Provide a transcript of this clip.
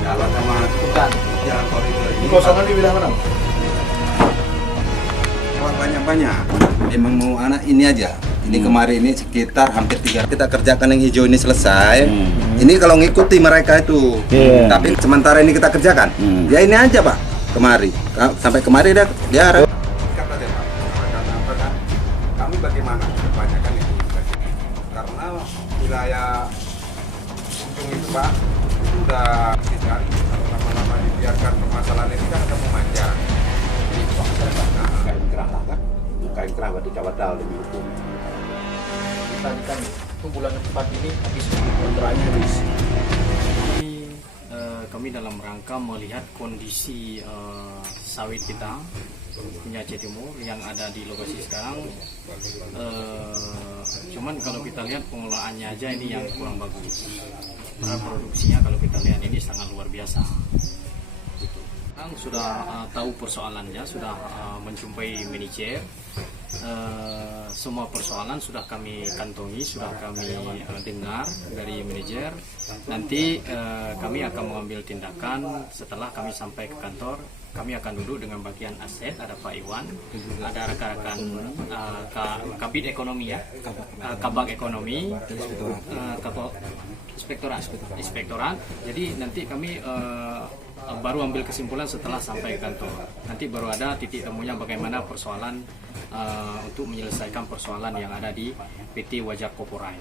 Jalan sama bukan jalan koridor ini. Kosongan di wilayah mana? Banyak. Memang mau anak ini aja. Ini kemarin ini sekitar hampir 3 kita kerjakan yang hijau ini selesai. Ini kalau ngikuti mereka itu. Tapi sementara ini kita kerjakan. Ya ini aja Pak. Kemari. Sampai kemari dia kami bagaimana kebanyakan itu karena wilayah ujung itu Pak itu udah sekali kalau lama-lama dibiarkan permasalahan ini kan akan memanjang. Kain kerah batu cawadal demi hukum. Tadi kan bulan keempat ini habis kontraknya habis. Kami dalam rangka melihat kondisi sawit kita punya Aceh Timur yang ada di lokasi sekarang. Cuman kalau kita lihat pengelolaannya aja ini yang kurang bagus. Karena produksinya kalau kita lihat ini sangat luar biasa. Sekarang sudah tahu persoalannya, sudah menjumpai manajer. Semua persoalan sudah kami kantongi, sudah kami dengar dari manajer. Nanti kami akan mengambil tindakan setelah kami sampai ke kantor. Kami akan duduk dengan bagian aset, ada Pak Iwan, ada rekan-rekan Kabid Ekonomi ya, Kabak Ekonomi, Inspektorat. Jadi nanti kami baru ambil kesimpulan setelah sampai ke kantor. Nanti baru ada titik temunya bagaimana persoalan untuk menyelesaikan persoalan yang ada di PT Wajar Koporai.